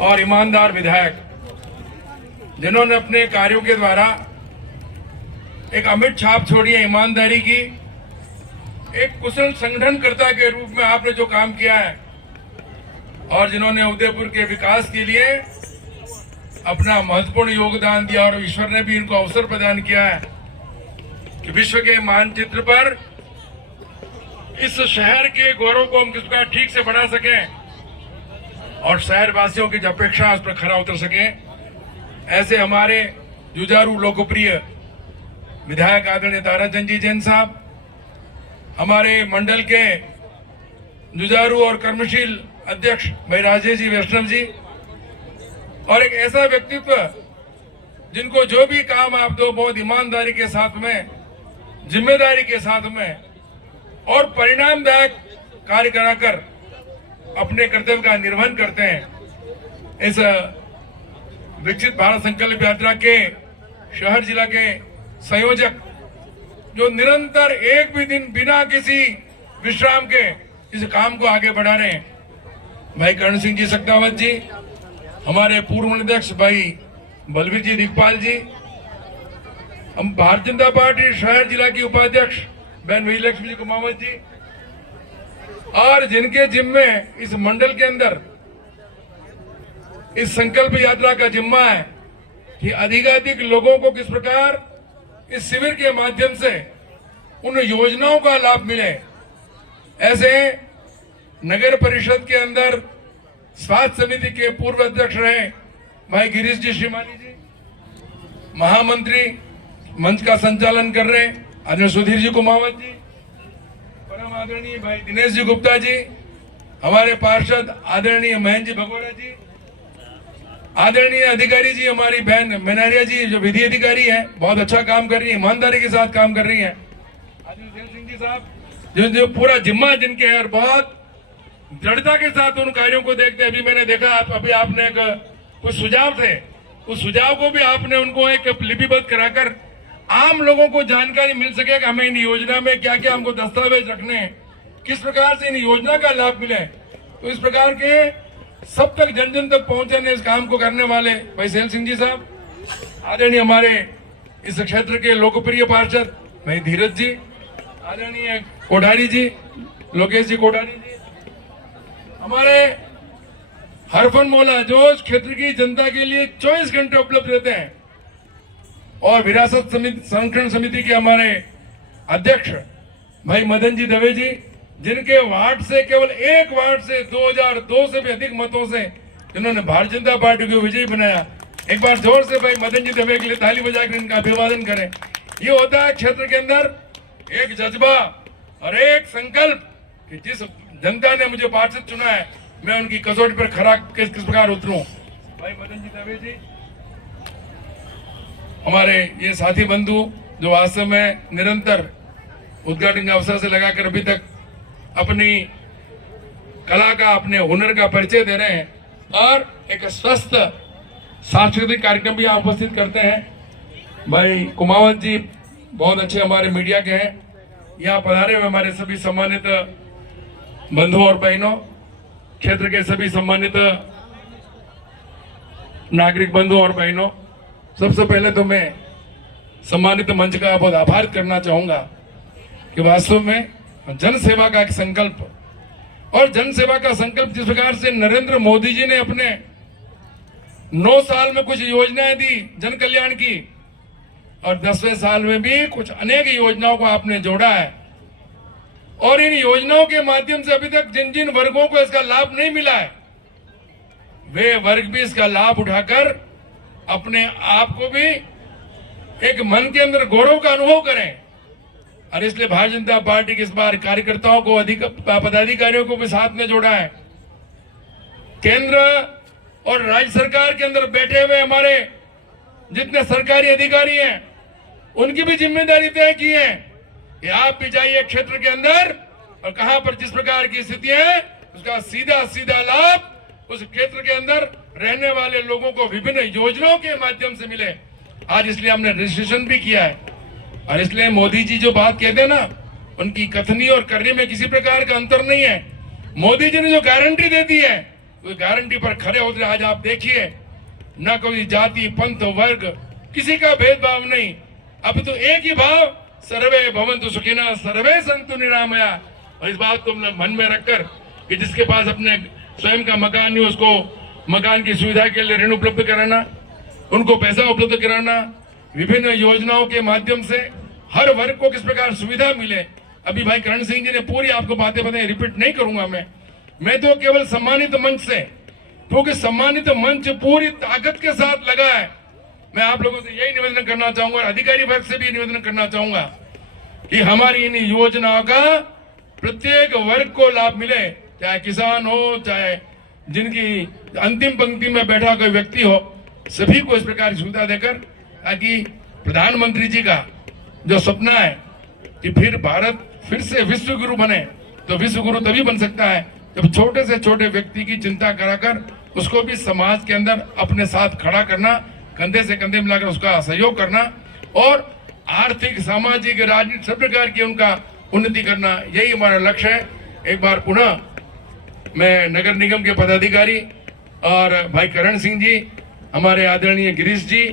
और ईमानदार विधायक, जिन्होंने अपने कार्यों के द्वारा एक अमिट छाप छोड़ी है ईमानदारी की। एक कुशल संगठनकर्ता के रूप में आपने जो काम किया है और जिन्होंने उदयपुर के विकास के लिए अपना महत्वपूर्ण योगदान दिया, और ईश्वर ने भी इनको अवसर प्रदान किया है कि विश्व के मानचित्र पर इस शहर के गौरव को हम किस प्रकार ठीक से बढ़ा सकें और शहर वासियों की जो अपेक्षा उस पर खरा उतर सकें। ऐसे हमारे जुझारू लोकप्रिय विधायक आदरणीय ताराचंद जी जैन साहब, हमारे मंडल के जुझारू और कर्मशील अध्यक्ष भाई राजेश जी वैष्णव जी, और एक ऐसा व्यक्तित्व जिनको जो भी काम आप दो बहुत ईमानदारी के साथ में, जिम्मेदारी के साथ में और परिणामदायक कार्य कराकर अपने कर्तव्य का निर्वहन करते हैं। इस विकसित भारत संकल्प यात्रा के शहर जिला के संयोजक, जो निरंतर एक भी दिन बिना किसी विश्राम के इस काम को आगे बढ़ा रहे हैं, भाई कर्ण सिंह जी सक्तावत जी, हमारे पूर्व अध्यक्ष भाई बलवीर जी दिखपाल जी, हम भारतीय जनता पार्टी शहर जिला की उपाध्यक्ष बहन विजयलक्ष्मी जी कुमावत जी, और जिनके जिम्मे इस मंडल के अंदर इस संकल्प यात्रा का जिम्मा है कि अधिकाधिक लोगों को किस प्रकार इस शिविर के माध्यम से उन योजनाओं का लाभ मिले। ऐसे नगर परिषद के अंदर स्वास्थ्य समिति के पूर्व अध्यक्ष रहे भाई गिरीश जी श्रीमानी जी, महामंत्री मंच का संचालन कर रहे आदरणीय सुधीर जी कुमावत जी, परम आदरणीय भाई दिनेश जी गुप्ता जी, हमारे पार्षद आदरणीय महेंद्र जी भगोरा जी, आदरणीय अधिकारी जी हमारी बहन मेनारिया जी जो विधि अधिकारी है, बहुत अच्छा काम कर रही है, ईमानदारी के साथ काम कर रही है, आदरणीय सिंह जी साहब जो पूरा जिम्मा जिनके है और बहुत दृढ़ता के साथ उन कार्यों को देखते हैं। अभी मैंने देखा अभी आपने कुछ सुझाव थे, उस सुझाव को भी आपने उनको एक लिपिबद्ध कराकर आम लोगों को जानकारी मिल सके कि हमें इन योजना में क्या क्या हमको दस्तावेज रखने हैं, किस प्रकार से इन योजना का लाभ मिले। तो इस प्रकार के सब तक जन जन तक पहुंचने इस काम को करने वाले भाई सैल सिंह जी साहब, आदरणीय हमारे इस क्षेत्र के लोकप्रिय पार्षद भाई धीरज जी, आदरणीय कोठारी जी लोकेश जी कोठारी जी, हमारे हरफन मौला जो इस क्षेत्र की जनता के लिए 24 घंटे उपलब्ध रहते हैं, और विरासत संरक्षण समिति के हमारे अध्यक्ष भाई मदन जी दवे जी, जिनके वार्ड से केवल एक वार्ड से 2002 से भी अधिक मतों से जिन्होंने भारतीय जनता पार्टी को विजयी बनाया। एक बार जोर से भाई मदन जी दवे के लिए ताली बजाकर इनका अभिवादन करें। ये होता है क्षेत्र के अंदर एक जज्बा और एक संकल्प कि जिस जनता ने मुझे पार्षद चुना है मैं उनकी कसौटी पर खरा किस प्रकार उतरूं। भाई मदन जी दवे जी, हमारे ये साथी बंधु जो वास्तव में निरंतर उद्घाटन के अवसर से लगाकर अभी तक अपनी कला का, अपने हुनर का परिचय दे रहे हैं, और एक स्वस्थ सांस्कृतिक कार्यक्रम भी यहाँ उपस्थित करते हैं। भाई कुमावत जी बहुत अच्छे हमारे मीडिया के हैं, यहाँ पधारे हुए हमारे सभी सम्मानित बंधुओं और बहनों, क्षेत्र के सभी सम्मानित नागरिक बंधुओं और बहनों, सबसे पहले तो मैं सम्मानित मंच का बहुत आभार करना चाहूंगा कि वास्तव में जन सेवा का एक संकल्प, और जन सेवा का संकल्प जिस प्रकार से नरेंद्र मोदी जी ने अपने 9 साल में कुछ योजनाएं दी जन कल्याण की, और 10वें साल में भी कुछ अनेक योजनाओं को आपने जोड़ा है, और इन योजनाओं के माध्यम से अभी तक जिन जिन वर्गों को इसका लाभ नहीं मिला है वे वर्ग भी इसका लाभ उठाकर अपने आप को भी एक मन के अंदर गौरव का अनुभव करें। और इसलिए भारतीय जनता पार्टी की इस बार कार्यकर्ताओं को, अधिक पदाधिकारियों को भी साथ में जोड़ा है। केंद्र और राज्य सरकार के अंदर बैठे हुए हमारे जितने सरकारी अधिकारी हैं उनकी भी जिम्मेदारी तय की है कि आप भी जाइए क्षेत्र के अंदर और कहां पर जिस प्रकार की स्थिति है उसका सीधा सीधा लाभ उस क्षेत्र के अंदर रहने वाले लोगों को विभिन्न योजनाओं के माध्यम से मिले। आज इसलिए हमने रजिस्ट्रेशन भी किया है, और इसलिए मोदी जी जो बात कहते हैं ना, उनकी कथनी और करने में किसी प्रकार का अंतर नहीं है। मोदी जी ने जो गारंटी दे दी है कोई गारंटी पर खड़े होते। आज आप देखिए, न कोई जाति पंथ वर्ग किसी का भेदभाव नहीं, अब तो एक ही भाव, सर्वे भवन्तु सुखिनः सर्वे सन्तु निरामया। और इस बात को मन में रखकर कि जिसके पास अपने स्वयं का मकान नहीं, उसको मकान की सुविधा के लिए ऋण उपलब्ध कराना, उनको पैसा उपलब्ध कराना, विभिन्न योजनाओं के माध्यम से हर वर्ग को किस प्रकार सुविधा मिले। अभी भाई करण सिंह जी ने पूरी आपको बातें बताई, रिपीट नहीं करूंगा मैं तो केवल सम्मानित मंच से, क्योंकि सम्मानित मंच पूरी ताकत के साथ लगा है। मैं आप लोगों से यही निवेदन करना चाहूंगा और अधिकारी वर्ग से भी निवेदन करना चाहूंगा कि हमारी इन योजनाओं का प्रत्येक वर्ग को लाभ मिले, चाहे किसान हो, चाहे जिनकी अंतिम पंक्ति में बैठा कोई व्यक्ति हो, सभी को इस प्रकार की सुविधा देकर, ताकि प्रधानमंत्री जी का जो सपना है कि फिर भारत फिर से विश्व गुरु बने, तो विश्व गुरु तभी बन सकता है जब छोटे से छोटे व्यक्ति की चिंता कराकर उसको भी समाज के अंदर अपने साथ खड़ा करना, कंधे से कंधे मिलाकर उसका सहयोग करना और आर्थिक, सामाजिक, राजनीतिक सब प्रकार की उनका उन्नति करना, यही हमारा लक्ष्य है। एक बार पुनः मैं नगर निगम के पदाधिकारी और भाई करण सिंह जी, हमारे आदरणीय गिरीश जी,